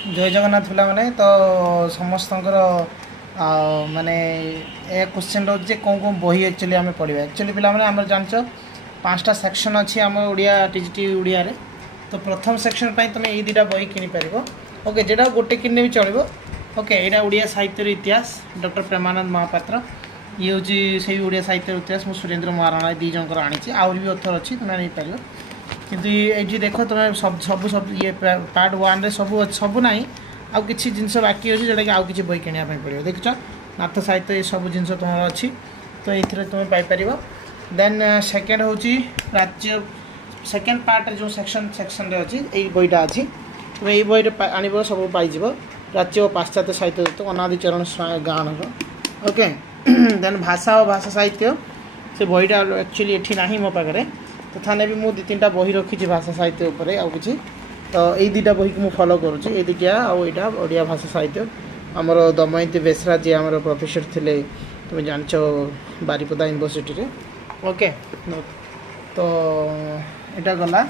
जय जगन्नाथ पिला माने तो समस्त माने ए क्वेश्चन रोचे कौन कौन बही एक्चुअली आम पढ़ा एक्चुअली पिला माने आम जान 5टा सेक्शन अच्छी आम ओडिया टीजीटी ओडिया रे तो प्रथम सेक्शन पर तुम ये 2टा बही किपर ओके जेटा गोटे किने भी चलो ओके यहाँ ओडिया साहित्य इतिहास डॉक्टर प्रेमानंद महापात्र ये हूँ से ओडिया साहित्य इतिहास मुझे सुरेंद्र महाराणा दी जन आनी आहरी भी अथर अच्छी तुम्हें नहीं पार किंतु ये देख तुम्हें सब सब सब ये पार्ट 1 रे सब सब ना आउ कि जिनस बाकी अच्छे जोटा कि आउ कि बही किणापी पड़ो देख नाथ साहित्य ये सब जिन तुम अच्छी तो ये तुम्हें पाइपर देन सेकेंड हूँ प्राच्य सेकेंड पार्ट जो सेक्शन अच्छी यही बहीटा अच्छी तुम्हें यही बही आण सब पाइज प्राच्य और पाश्चात्य साहित्य अनादिचरण गान ओके देन भाषा और भाषा साहित्य से बहीटा एक्चुअली एठी ना मो पाखे तो थाने भी मुझे 2-3टा बही रखी भाषा साहित्य उपर आउ कि तो यही 2टा बही को फॉलो करुँची ये 2टा आईटा ओडिया भाषा साहित्य आमर दमयंती बेसरा जी आम प्रोफेसर थे तुम जान बारिपदा यूनिवर्सिटी रे ओके तो यहाँ गला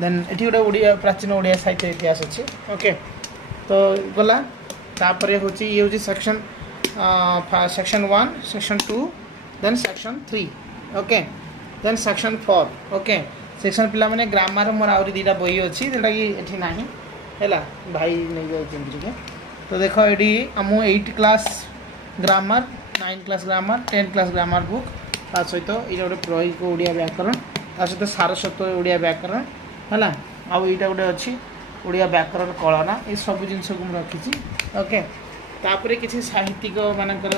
देन ये गोटे ओडिया प्राचीन ओडिया साहित्य इतिहास अच्छे ओके तो गला तापर हूँ ये हूँ section 1 section 2 then section 3 okay then section 4 okay section पिला माने ग्रामर मोर आउरी 2टा बही अच्छी जोटा कि ये ना है भाई नहीं जाए तो देख ये आम 8 class grammar 9 class grammar 10 class grammar book ता सहित ये गोटे प्रयोग ओडिया व्याकरण ता सहित सारस्वत ओडिया व्याकरण है आउ यहाँ गोटे अच्छी ओडिया व्याकरण कलना ये सब जिनस को रखी ओके तापर किसी साहित्यिक मानकर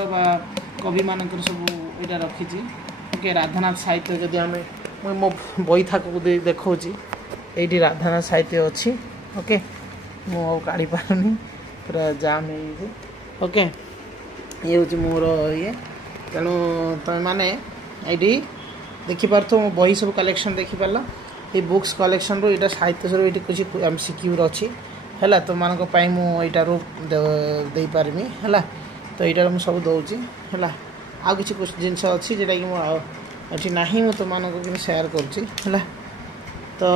कवि मानकर सब यहाँ रखी ओके राधानाथ साहित्य जदि आम मो बही था देखा ये राधानाथ साहित्य अच्छी ओके मुझे काढ़ी पारुनी पूरा जाम है ओके ये हूँ मोर ये तेणु तुम मैंने ये देखिपार तो मो बही सब कलेक्शन देखिपार ये बुक्स कलेक्शन रो यहाँ साहित्य सर ये कुछ MCQ अच्छी है तुम मानी मुझे दे पारमी है तो यहाँ मुझे सब दूसरी है आउ कि कुछ जिनस अच्छी जोटा कि मुझे ना मुझे तुम सेयार कर तो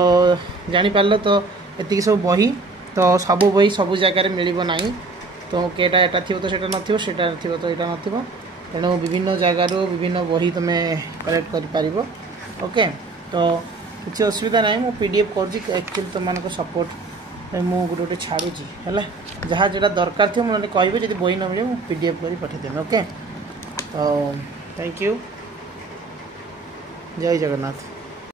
जापार तो ये सब बही तो सब बही सब जगार मिलना तो केटा एटा थी तो सेटा नथिबो सेटा थी तो यहाँ नथिबो तेणु विभिन्न जगार विभिन्न बही तुम्हें कलेक्ट कर ओके तो किसी असुविधा ना मु PDF कर एक्चुअली तुम सपोर्ट मुझे गोटे छाड़ूची है जहाँ जोटा दरकार थी मुझे कहे जब बही न मिले मुझे PDF कर पठेदेमी ओके तो थैंक यू जय जगन्नाथ।